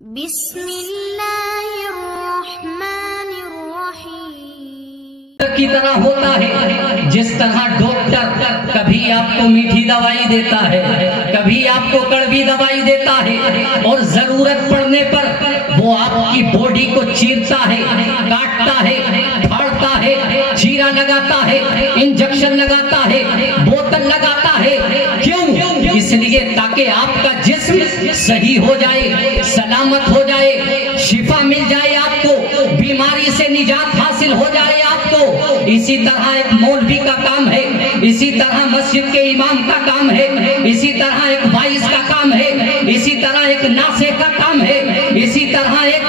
بسم اللہ الرحمن الرحیم کی طرح ہوتا ہے، جس طرح ڈاکٹر کبھی آپ کو میٹھی دوائی دیتا ہے، کبھی آپ کو کڑوی دوائی دیتا ہے، اور ضرورت پڑنے پر وہ آپ کی باڈی کو چیرتا ہے، کاٹتا ہے، پھاڑتا ہے، چیرا لگاتا ہے، انجیکشن لگاتا ہے، بوتل لگاتا ہے۔ کیوں؟ اس لیے تاکہ آپ کا جسم صحیح ہو جائے، سلامت ہو جائے، شفا مل جائے، آپ کو بیماری سے نجات حاصل ہو جائے آپ کو۔ اسی طرح ایک مولوی کا کام ہے، اسی طرح مسجد کے امام کا کام ہے، اسی طرح ایک وائس کا کام ہے، اسی طرح ایک ناصح کا کام ہے، اسی طرح ایک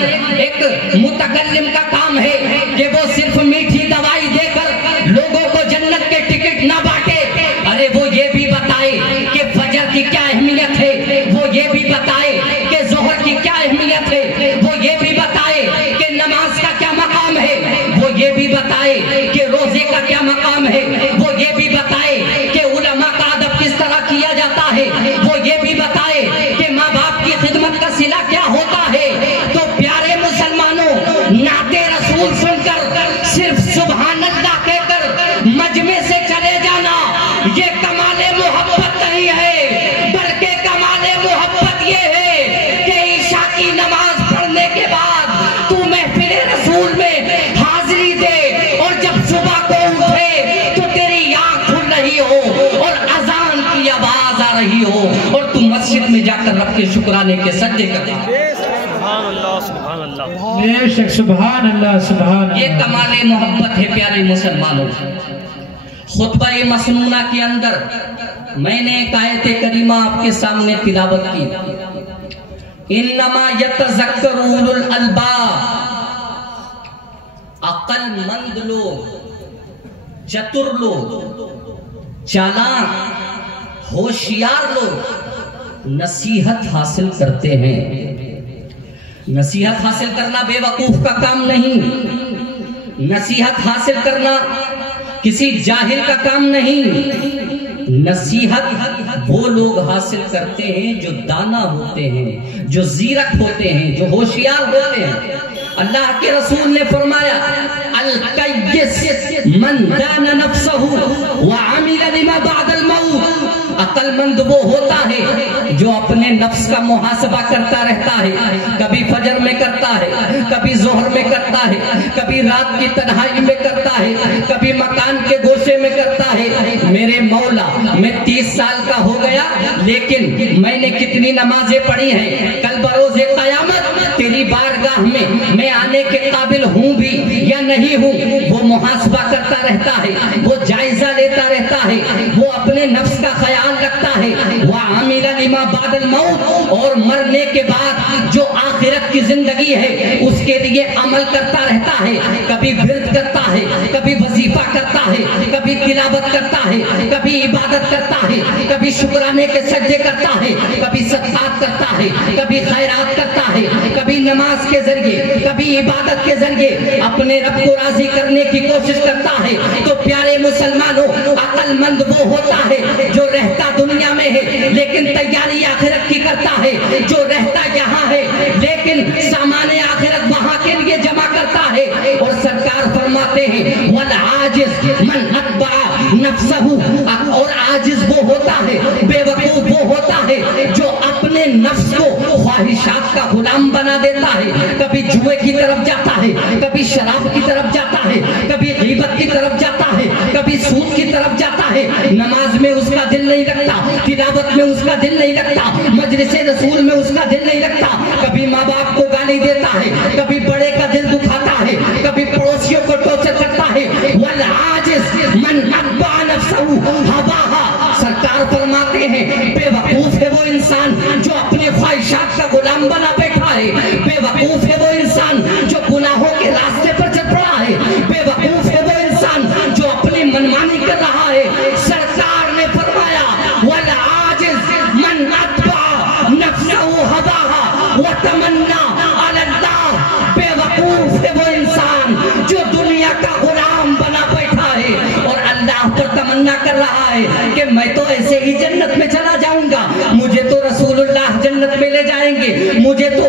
متکلم کا کام ہے کہ وہ صرف میٹھی دوائی دے کر لوگوں کو جنت کے ٹکٹ نہ بانٹے۔ ارے وہ یہ بھی بتائے کہ فجر کی کیا اہمیت ہے، وہ یہ بھی بتائے کہ ظہر کی کیا اہمیت ہے، وہ یہ بھی بتائے کہ نماز کا کیا مقام ہے، وہ یہ بھی بتائے کہ روزے کا کیا مقام ہے، وہ یہ بھی بتائے کہ علماء کا ادب کس طرح کیا جاتا ہے، وہ یہ بھی بتائے کہ ماں باپ کی خدمت کا صلہ کیا ہوتا ہے۔ تو پیارے مسلمانوں، نعت رسول سن کر صرف سبحان اللہ کہہ کر مجمع سے چلے جانا یہ کمال محبت نہیں ہے، بلکہ کمال محبت یہ ہے کہ عشاء کی نماز پڑھنے کے بعد تو محفل رسول میں حاضری دے، اور جب صبح کو اٹھے تو تیری آنکھ کھل رہی ہو اور اذان کی آواز آ رہی ہو، اور تو مسجد میں جا کر رب کے شکرانے کے سجدے کرتا ہے۔ سبحان اللہ سبحان اللہ، بے شک سبحان اللہ سبحان اللہ۔ یہ کمال محبت ہے پیارے مسلمانوں۔ خطبہ مسنونہ کے اندر میں نے ایک آیت کریمہ آپ کے سامنے تلاوت کی، انما یتذکر اولو الالباب، عقل مند لوگ، چتر لوگ، چالاک ہوشیار لوگ نصیحت حاصل کرتے ہیں۔ نصیحت حاصل کرنا بے وقوف کا کام نہیں، نصیحت حاصل کرنا کسی جاہل کا کام نہیں۔ نصیحت وہ لوگ حاصل کرتے ہیں جو دانا ہوتے ہیں، جو زیرک ہوتے ہیں، جو ہوشیار ہوتے ہیں۔ اللہ کے رسول نے فرمایا القیس من دان نفسہ وعمل لما بعد الموت۔ عقل مند وہ ہوتا ہے جو اپنے نفس کا محاسبہ کرتا رہتا ہے، کبھی فجر میں کرتا ہے، کبھی ظہر میں کرتا ہے، کبھی رات کی تنہائی میں کرتا ہے، کبھی مکان کے گوشے میں کرتا ہے۔ میرے مولا، میں 30 سال کا ہو گیا لیکن میں نے کتنی نمازیں پڑھی ہیں، کل بروز قیامت تیری بارگاہ میں آنے کے قابل ہوں بھی یا نہیں ہوں، وہ محاسبہ کرتا رہتا ہے، وہ جائزہ لیتا رہتا ہے، وہ اپنے نفس کا خیال رکھتا ہے۔ وَعَمِلَ لِمَا بَعْدَ الْمَوْتِ، اور مرنے کے بعد جو آخرت کی زندگی ہے اس کے لیے عمل کرتا رہتا ہے، کبھی ورد کرتا ہے، کبھی وظیفہ کرتا ہے، کبھی تلاوت کرتا ہے، کبھی عبادت کرتا ہے، کبھی شکرانے کے سجدے کرتا ہے، کبھی صدقات کرتا ہے، کبھی خیرات کرتا ہے، کبھی نماز کے ذریعے، کبھی عبادت کے ذریعے اپنے رب کو راضی کرنے کی کوشش کرتا ہے۔ تو پیارے مسلمانوں، عقل مند وہ ہوتا ہے جو رہتا دنیا میں ہے لیکن تیاری آخرت کی کرتا ہے، جو رہتا یہاں ہے لیکن سامان آخرت وہاں کے لیے جمع کرتا ہے۔ اور سرکار فرماتے ہیں والعاجز من اتبع نفسہ، اور عاجز وہ ہوتا ہے، بے وقوف وہ ہوتا ہے جو اپنے نفس کو خواہشات کا غلام بنا دیتا ہے، کبھی جوئے کی طرف جاتا ہے، کبھی شراب کی طرف جاتا ہے، کبھی غیبت کی طرف جاتا ہے، کبھی سود کی طرف جاتا ہے۔ نماز میں اس کا دل نہیں لگتا، تلاوت میں اس کا دل نہیں لگتا، مجلس رسول میں اس کا دل نہیں لگتا، کبھی ماں باپ کو گالی دیتا ہے، کبھی بڑے کا دل دکھاتا ہے، کبھی پڑوسیوں کو ٹارچر کرتا ہے۔ والعاجز من اتبع نفسہ ہواہا، سرکار فرماتے ہیں بے وقوف ہے وہ انسان جو اپنے خواہشات کا غلام بنا بیٹھا ہے، بے وقوف ہے وہ انسان جو گناہوں کے راستے پر چل پڑا ہے، بے وقوف ہے وہ انسان جو اپنی منمانی کر رہا ہے۔ سرکار نے فرمایا والعاجز من اتبع نفسہ ہواہا وتمنی علی اللہ، بے وقوف ہے وہ انسان جو دنیا کا غلام بنا بیٹھا ہے اور اللہ پر تمنا کر رہا ہے کہ میں تو ایسے ہی جنت میں چلا جاؤں گا، مجھے تو رسول اللہ جنت میں لے جائیں گے، مجھے تو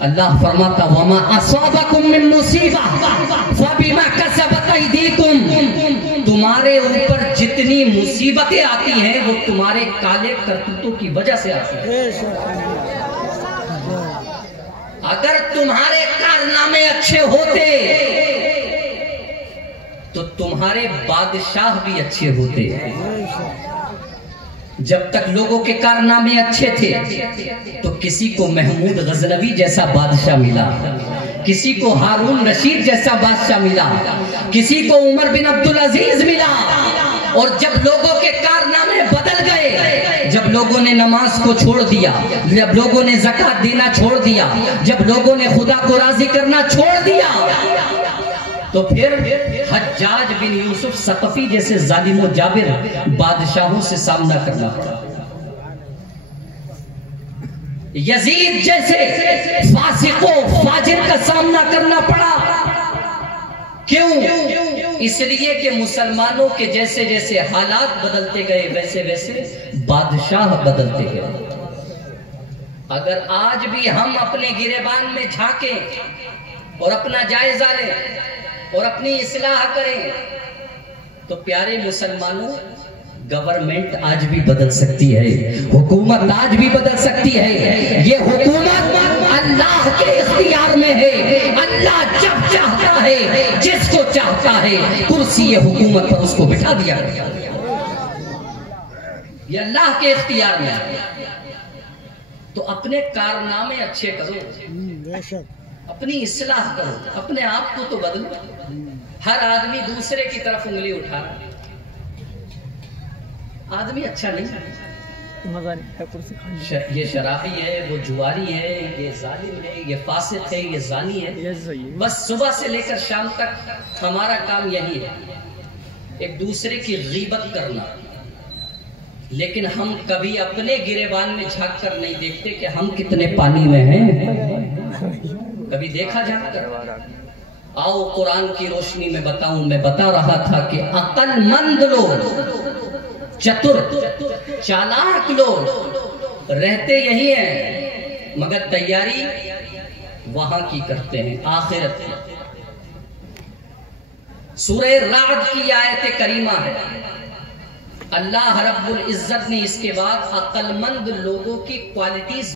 اللہ فرماتا وما اصابکم من مصیبہ فبما کسبت ایدیکم، تمہارے اوپر جتنی مصیبتیں آتی ہیں وہ تمہارے کالے کرتوتوں کی وجہ سے آتی ہیں۔ اگر تمہارے کارنامے اچھے ہوتے تو تمہارے بادشاہ بھی اچھے ہوتے۔ جب تک لوگوں کے کارنامے اچھے تھے تو کسی کو محمود غزنوی جیسا بادشاہ ملا، کسی کو ہارون رشید جیسا بادشاہ ملا، کسی کو عمر بن عبدالعزیز ملا۔ اور جب لوگوں کے کارنامے بدل گئے، جب لوگوں نے نماز کو چھوڑ دیا، جب لوگوں نے زکوٰۃ دینا چھوڑ دیا، جب لوگوں نے خدا کو راضی کرنا چھوڑ دیا، تو پھر حجاج بن یوسف ثقفی جیسے ظالم و جابر بادشاہوں سے سامنا کرنا پڑا، یزید جیسے فاسق و فاجر کا سامنا کرنا پڑا۔ کیوں؟ اس لیے کہ مسلمانوں کے جیسے جیسے حالات بدلتے گئے ویسے ویسے بادشاہ بدلتے گئے۔ اگر آج بھی ہم اپنے گریبان میں جھانکیں اور اپنا جائزہ لیں اور اپنی اصلاح کریں تو پیارے مسلمانوں، گورنمنٹ آج بھی بدل سکتی ہے، حکومت آج بھی بدل سکتی ہے۔ یہ حکومت اللہ کے اختیار میں ہے، اللہ جب چاہتا ہے جس کو چاہتا ہے کرسی حکومت پر اس کو بٹھا دیا۔ یہ اللہ کے اختیار میں ہے۔ تو اپنے کارنامے اچھے کرو، اپنی اصلاح کرو، اپنے آپ کو تو بدلو۔ ہر آدمی دوسرے کی طرف انگلی اٹھا رہا ہے، آدمی اچھا نہیں ہے، یہ شرابی ہے، وہ جواری ہے، یہ ظالم ہے، یہ فاسق ہے، یہ زانی ہے۔ بس صبح سے لے کر شام تک ہمارا کام یہی ہے، ایک دوسرے کی غیبت کرنا۔ لیکن ہم کبھی اپنے گریبان میں جھانک کر نہیں دیکھتے کہ ہم کتنے پانی میں ہیں۔ کبھی دیکھا جھانک کر؟ آؤ قرآن کی روشنی میں بتاؤں۔ میں بتا رہا تھا کہ عقل مند لوگ، چتر چالاک لوگ رہتے یہی ہیں، مگر تیاری وہاں کی کرتے ہیں، آخرت کی۔ سورہ رعد کی آیت کریمہ ہے، اللہ رب العزت نے اس کے بعد عقل مند لوگوں کی کوالٹیز